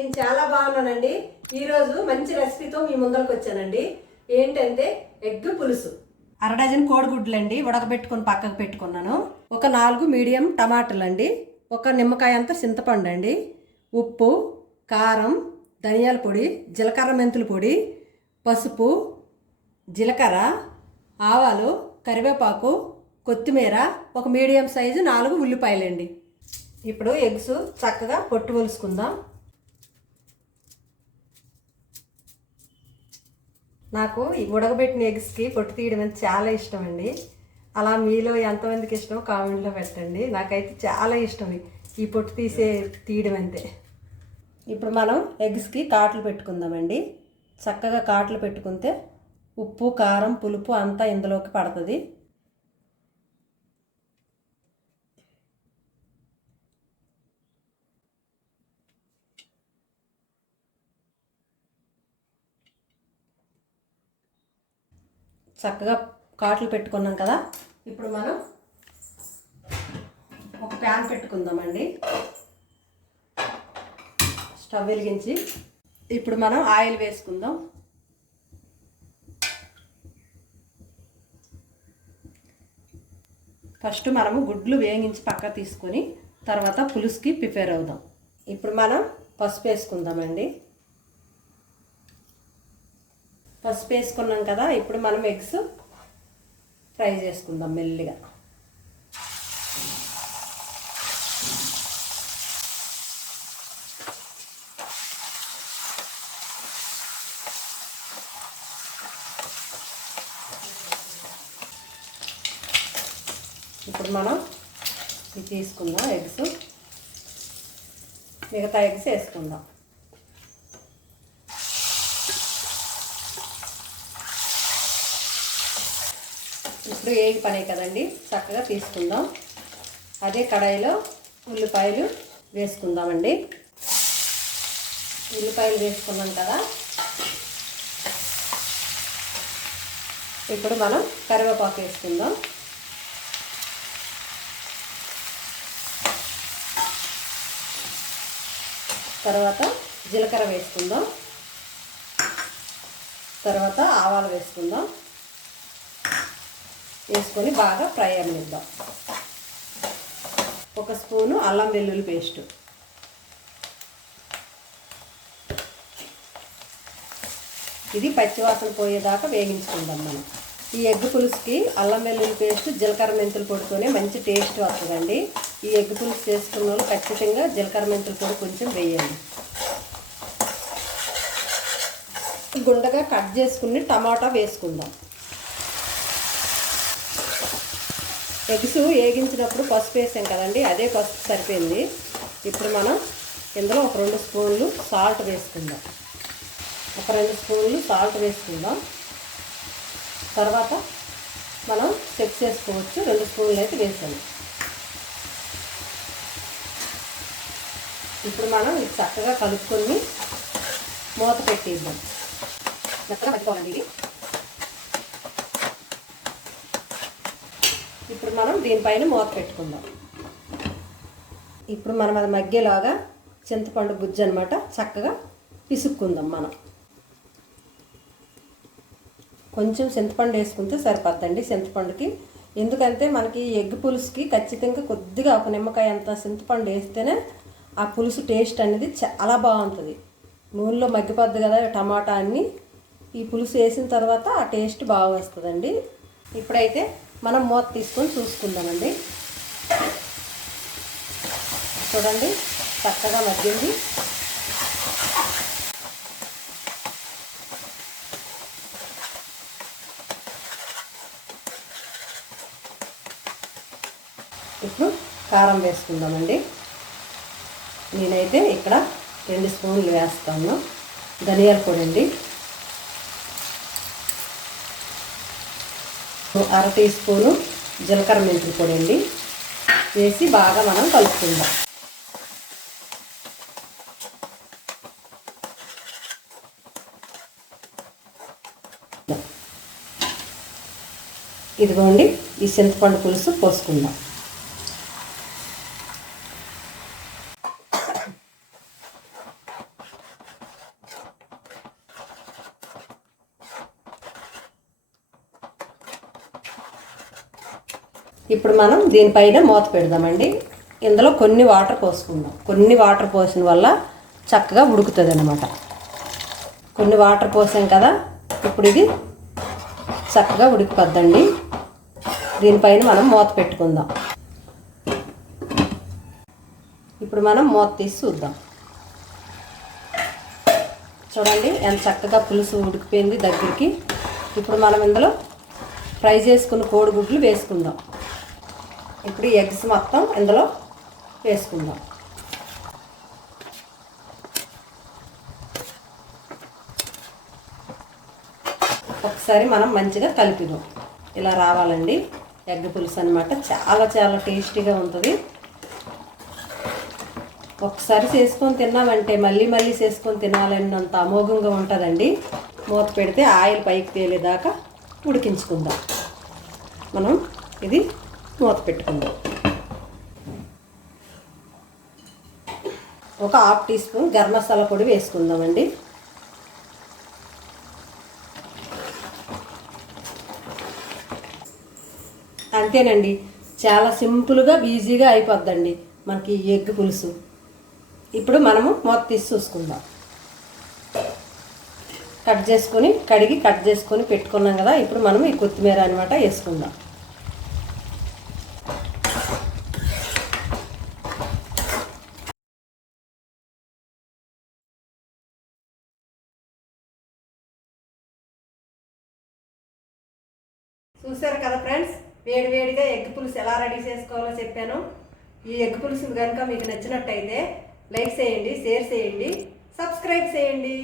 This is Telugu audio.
నేను చాలా బాగున్నానండి. ఈరోజు మంచి రెసిపీతో మీ ముందరకు వచ్చానండి. ఏంటంటే ఎగ్ పులుసు. అర డజన్ కోడిగుడ్లు అండి ఉడకబెట్టుకొని పక్కకు పెట్టుకున్నాను. ఒక 4 మీడియం టమాటాలు అండి, ఒక నిమ్మకాయ అంత చింతపండు అండి, ఉప్పు, కారం, ధనియాల పొడి, జీలకర్ర మెంతుల పొడి, పసుపు, జీలకర్ర, ఆవాలు, కరివేపాకు, కొత్తిమీర, ఒక మీడియం సైజు 4 ఉల్లిపాయలండి. ఇప్పుడు ఎగ్స్ చక్కగా పొట్టు ఒలుసుకుందాం. నాకు ఈ ఉడకబెట్టిన ఎగ్స్కి పొట్టు తీయడం అంటే చాలా ఇష్టం అండి. అలా మీలో ఎంతమందికి ఇష్టమో కామెంట్లో పెట్టండి. నాకైతే చాలా ఇష్టం ఈ పొట్టు తీయడం అంతే. ఇప్పుడు మనం ఎగ్స్కి కాట్లు పెట్టుకుందామండి. చక్కగా కాట్లు పెట్టుకుంటే ఉప్పు, కారం, పులుపు అంతా ఇందులోకి పడుతుంది. చక్కగా కాట్లు పెట్టుకున్నాం కదా. ఇప్పుడు మనం ఒక ప్యాన్ పెట్టుకుందామండి. స్టవ్ వెలిగించి ఇప్పుడు మనం ఆయిల్ వేసుకుందాం. ఫస్ట్ మనము గుడ్లు వేగించి పక్క తీసుకొని తర్వాత పులుసుకి ప్రిపేర్ అవుదాం. ఇప్పుడు మనం పసుపు వేసుకుందామండి. పసుపు వేసుకున్నాం కదా. ఇప్పుడు మనం ఎగ్స్ ఫ్రై చేసుకుందాం మెల్లిగా. ఇప్పుడు మనం ఇది తీసుకుందాం ఎగ్స్, మిగతా ఎగ్స్ వేసుకుందాం. ఇప్పుడు ఏగి పనే కదండి, చక్కగా తీసుకుందాం. అదే కడాయిలో ఉల్లిపాయలు వేసుకుందామండి. ఉల్లిపాయలు వేసుకున్నాం కదా. ఇప్పుడు మనం కరివేపాకు వేసుకుందాం. తర్వాత జీలకర్ర వేసుకుందాం. తర్వాత ఆవాలు వేసుకుందాం. వేసుకొని బాగా ఫ్రై అవ్వనిద్దాం. ఒక స్పూను అల్లం వెల్లుల్లి పేస్టు, ఇది పచ్చివాసన పోయేదాకా వేగించుకుందాం మనం. ఈ ఎగ్ పులుసుకి అల్లం వెల్లుల్లి పేస్ట్, జీలకర్ర మెంతుల పొడితోనే మంచి టేస్ట్ వస్తుందండి. ఈ ఎగ్ పులుసు చేసుకున్న వాళ్ళు ఖచ్చితంగా జీలకర్ర మెంతుల పొడి కొంచెం వేయండి. గుండగా కట్ చేసుకుని టమాటా వేసుకుందాం. ఎగ్స్ వేగించినప్పుడు పసుపు వేసాం కదండి, అదే పసుపు సరిపోయింది. ఇప్పుడు మనం ఇందులో ఒక 2 స్పూన్లు సాల్ట్ వేసుకుందాం. ఒక 2 స్పూన్లు సాల్ట్ వేసుకుందాం. తర్వాత మనం చెక్ చేసుకోవచ్చు, 2 స్పూన్లు అయితే వేసాము. ఇప్పుడు మనం ఇది చక్కగా కలుపుకొని మూత పెట్టిద్దాం. చక్కగా పట్టుకోవాలండి ఇది. ఇప్పుడు మనం దీనిపైన మూత పెట్టుకుందాం. ఇప్పుడు మనం అది మగ్గేలాగా చింతపండు గుజ్జు అనమాట చక్కగా పిసుక్కుందాం. మనం కొంచెం చింతపండు వేసుకుంటే సరిపోద్దండి చింతపండుకి. ఎందుకంటే మనకి ఎగ్ పులుసుకి ఖచ్చితంగా కొద్దిగా ఒక నిమ్మకాయ అంత చింతపండు వేస్తేనే ఆ పులుసు టేస్ట్ అనేది చాలా బాగుంటుంది. నూనెలో మగ్గిపోద్ది కదా టమాటా అన్నీ. ఈ పులుసు వేసిన తర్వాత ఆ టేస్ట్ బాగా వస్తుందండి. ఇప్పుడైతే మనం మూత తీసుకొని చూసుకుందామండి. చూడండి చక్కగా మగ్గింది. ఇప్పుడు కారం వేసుకుందామండి. నేనైతే ఇక్కడ 2 స్పూన్లు వేస్తాను. ధనియాల పొడి అండి, 1/2 టీ స్పూను జీలకర్ర మెంతుల పొడి అండి వేసి బాగా మనం కలుపుకుందాం. ఇదిగోండి ఈ చింతపండు పులుసు పోసుకుందాం. ఇప్పుడు మనం దీనిపైన మూత పెడదామండి. ఇందులో కొన్ని వాటర్ పోసుకుందాం. కొన్ని వాటర్ పోసిన వల్ల చక్కగా ఉడుకుతుంది అన్నమాట. కొన్ని వాటర్ పోసాం కదా, ఇప్పుడు ఇది చక్కగా ఉడికిపోద్దండి. దీనిపైన మనం మూత పెట్టుకుందాం. ఇప్పుడు మనం మూత తీసి చూద్దాం. చూడండి ఎంత చక్కగా పులుసు ఉడికిపోయింది దగ్గరికి. ఇప్పుడు మనం ఇందులో ఫ్రై చేసుకున్న కోడిగుడ్లు వేసుకుందాం. ఇప్పుడు ఈ ఎగ్స్ మొత్తం ఇందులో వేసుకుందాం. ఒకసారి మనం మంచిగా కలిపిదాం. ఇలా రావాలండి ఎగ్ పులుసు అన్నమాట. చాలా చాలా టేస్టీగా ఉంటుంది. ఒకసారి చేసుకొని తిన్నామంటే మళ్ళీ మళ్ళీ చేసుకొని తినాలన్నంత అమోఘంగా ఉంటుందండి. మూత పెడితే ఆయిల్ పైకి తేలేదాకా ఉడికించుకుందాం. మనం ఇది మూత పెట్టుకుందాం. ఒక half teaspoon garam masala పొడి వేసుకుందామండి. అంతేనండి, చాలా సింపుల్గా ఈజీగా అయిపోద్దండి మనకి ఈ ఎగ్ పులుసు. ఇప్పుడు మనము మూత తీసి చూసుకుందాం. కడిగి కట్ చేసుకొని పెట్టుకున్నాం కదా. ఇప్పుడు మనం ఈ కొత్తిమీర అనమాట వేసుకుందాం. చూసారు కదా ఫ్రెండ్స్, వేడివేడిగా ఎగ్ పులుసు ఎలా రెడీ చేసుకోవాలో చెప్పాను. ఈ ఎగ్ పులుసు కనుక మీకు నచ్చినట్టయితే లైక్ చేయండి, షేర్ చేయండి, సబ్స్క్రైబ్ చేయండి.